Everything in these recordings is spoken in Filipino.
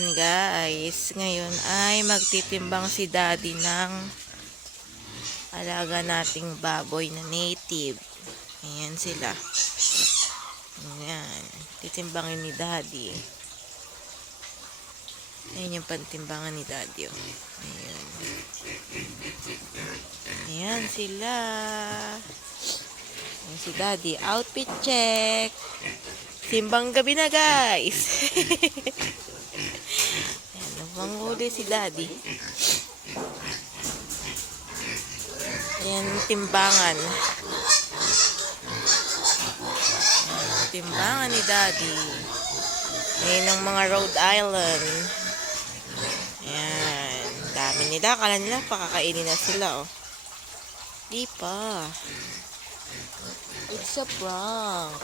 Ayan guys, ngayon ay magtitimbang si Daddy ng alaga nating baboy na native. Ayan sila. Ayan, titimbangin ni Daddy. Ayan yung pantimbangan ni Daddy. Oh. Ayan. Ayan sila. Ayan si Daddy. Outfit check. Simbang gabi na guys. Ayan, manghuli si Daddy. Ayan, timbangan. Ayan, timbangan ni Daddy. Ayan ang mga Rhode Island. Ayan, dami nila. Kala nila pakakainin na sila, oh. Di pa. It's a prank.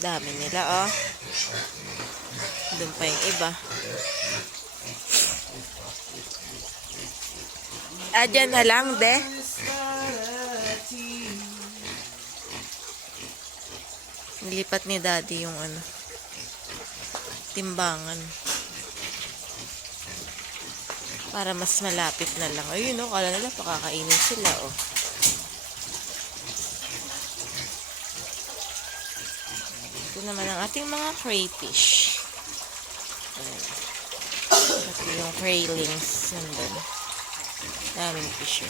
Dami nila, oh. Doon pa yung iba. Dyan na lang, de. Nilipat ni Daddy yung ano, timbangan. Para mas malapit na lang. Ayun, oh. Kala nila pakakainin sila, oh. Ito naman ang ating mga crayfish. Ito yung craylings. Nandun. Daming fish.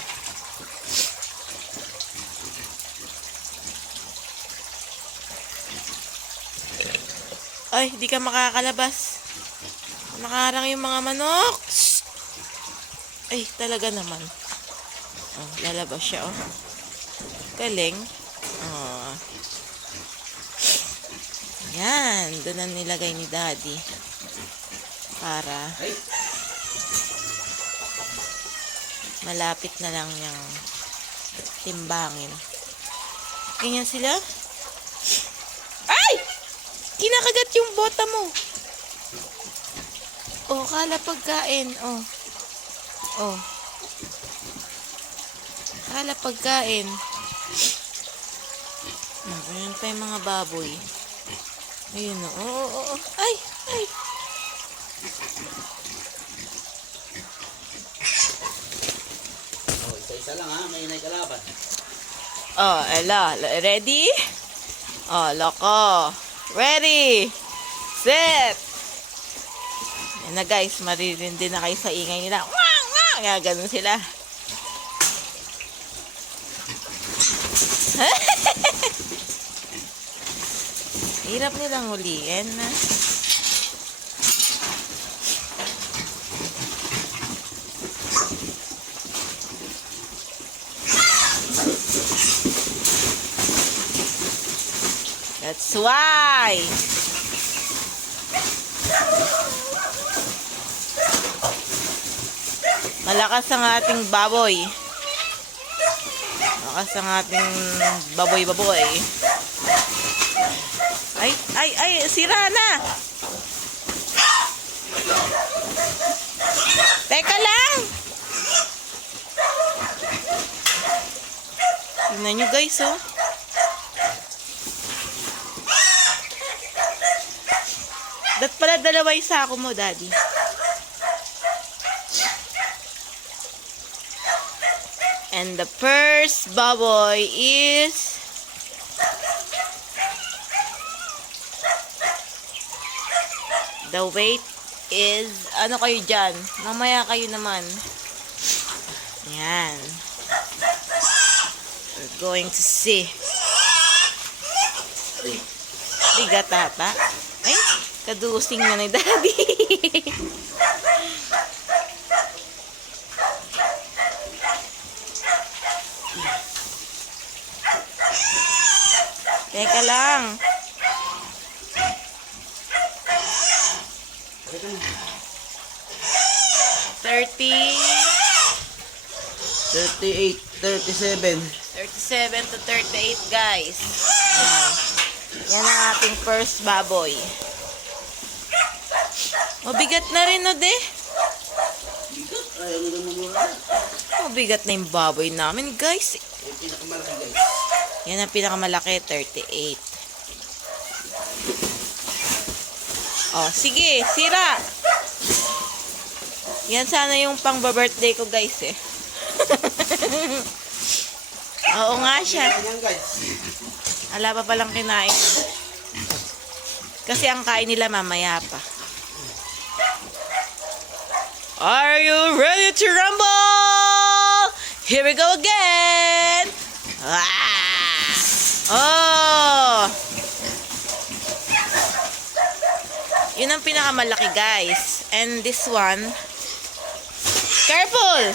Ay, di ka makakalabas. Nakarang yung mga manok. Ay, talaga naman. Oh, lalabas siya, oh. Galing. Oh. Yan, doon na nilagay ni Daddy para malapit na lang yung timbangin. Ganyan sila. Ay! Kinakagat yung bota mo. Oh, kala pagkain. Oh. Oh. Kala pagkain. Ayan pa yung mga baboy. Ayun, oh. Ay! Oh, isa-isa lang ha, may kalaban. Oh, ela, ready? Oh, loko. Ready! Set! Yan na guys, maririndi na kayo sa ingay nila. Wang! Wang! Kaya ganun sila. Hirap nilang huliin na. That's why. Malakas ang ating baboy. Malakas ang ating baboy. Ay, sira na. Teka lang. Tingnan nyo guys, oh. Ba't pala dalawa yung sako mo, Daddy? And the first baboy is the weight is, ano kayo dyan? Mamaya kayo naman. Yan. We're going to see. Bigat ata. Ay, kadusing na ni Daddy. Teka lang. 38, 37. 37 to 38 guys. Yan ang ating first baboy. Mabigat na rin, no, de? Bigat, ayaw nila mamura. Mabigat na yung baboy namin, guys. Yung pinakamalaki guys. Yan ang pinakamalaki, 38. Oh, sige, sira. Yan sana yung pang-birthday ko, guys, eh. Oo nga siya. Yan guys. Ala pa palang kinain. Ah. Kasi ang kain nila mamaya pa. Are you ready to rumble? Here we go again. Ah! Oh! Yun ang pinakamalaki, guys. And this one, careful!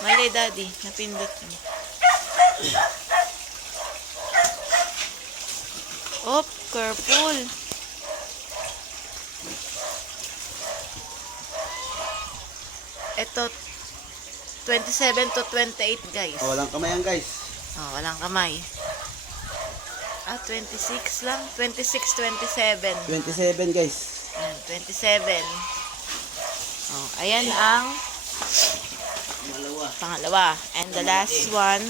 Mali, daddy. Napindot mo. Oh, careful. Ito, 27 to 28, guys. Oh, walang kamay yan guys. Oh, walang kamay. 26 lang. 26, 27. 27 guys. Ayan, 27. Oh, ayan ang pangalawa. And the last one.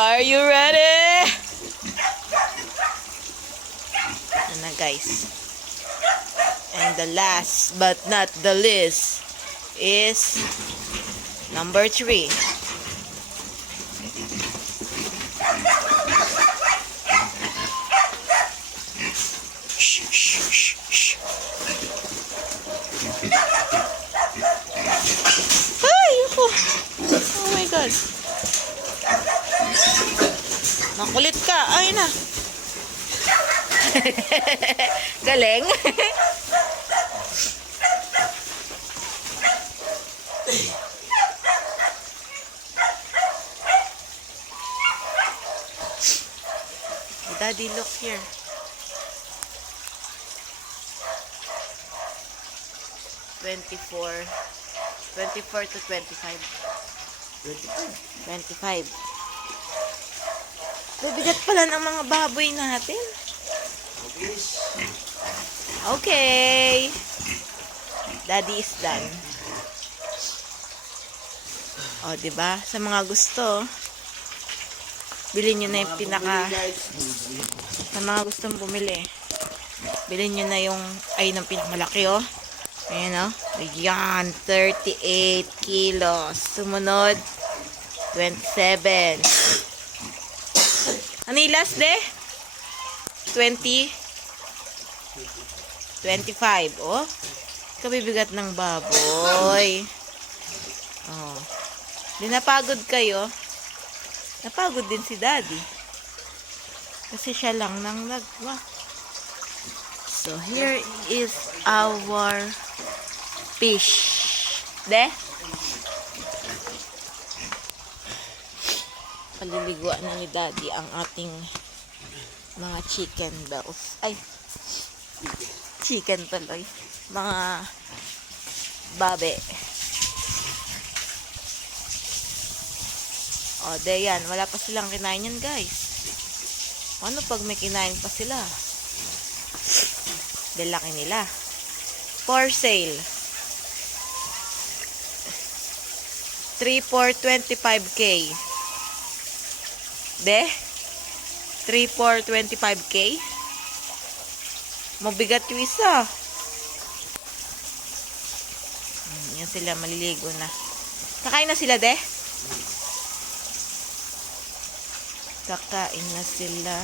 Are you ready? Ayan na, guys. And the last but not the least is number 3. Shh, shh, shh, shh. Ay, ako. Oh my God. Makulit ka. Ay na. Galing. Daddy, look here. $24 to 25. 25. Bibigat pala ng mga baboy natin. Okay. Daddy is done. O, diba? Sa mga gusto, bilhin nyo na yung sa mga gustong bumili, bilhin nyo na yung ng pinakamalaki, oh. Ayan, oh. Ayan, 38 kilos. Sumunod, 27. Ano yung last, de? 20? 25, oh. Kabibigat ng baboy. Oh. Di napagod kayo? Napagod din si Daddy. Kasi siya lang nang nagwa. So, here is our fish. De? Paliliguan na ni Daddy ang ating mga chicken bells. Ay, chicken tuloy. Mga babe. O, de yan. Wala pa silang kinain yan, guys. Ano pag may kinain pa sila? De, laki nila. For sale. 3 for 25K. De? 3 for 25K? Mabigat yung isa. Yan sila, maliligo na. Kakain na sila, de? Kakain na sila.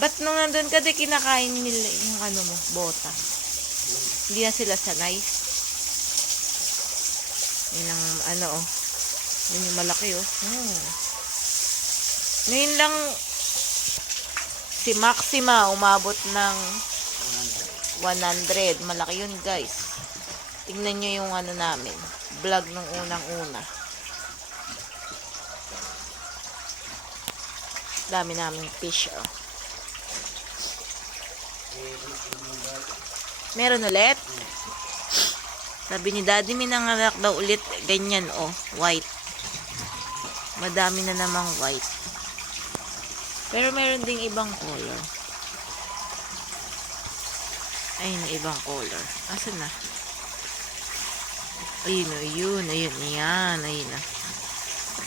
Ba't nung nandun ka, de, kinakain nila yung ano mo, bota? Hindi na sila sanay. Yun ang ano, oh. Yun yung malaki, oh. Ngayon lang, si Maxima umabot ng 100. Malaki yun, guys. Tingnan nyo yung ano namin. Vlog nung unang-una. Dami namin fish, oh. Meron ulit? Sabi ni Daddy, may nanganak daw ulit. Ganyan, oh. White. Madami na namang white. Pero meron ding ibang color. Ayun na, ibang color. Asan na? Ayun, ayun, ayun, yan, ayun na.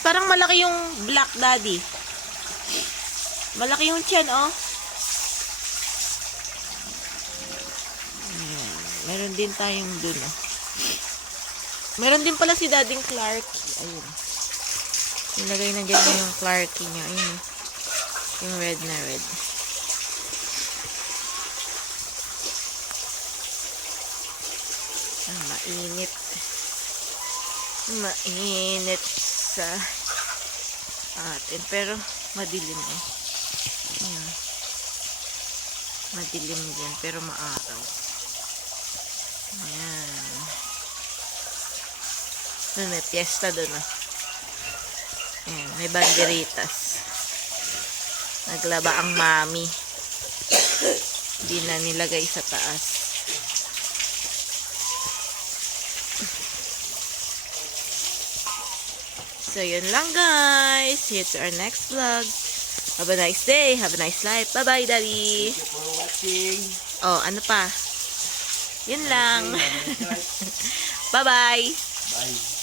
Parang malaki yung black daddy. Malaki yung tiyan, oh. Ayan. Meron din tayong dun, oh. Meron din pala si Dading Clarky. Ayun. Nilagay na dyan yung Clarky niya. Ayun. Yung red na red. Mainit. Mainit sa atin. Pero madilim eh. Ayan. Madilim din. Pero maaraw. Ayan. Doon may piyesta doon. Oh. Ayan, may banderitas. Naglaba ang mami. Hindi na nilagay sa taas. So, yun lang guys. See you to our next vlog. Have a nice day. Have a nice life. Bye-bye, Daddy. Thank you for watching. Oh, ano pa? Yun lang. Bye-bye. Bye.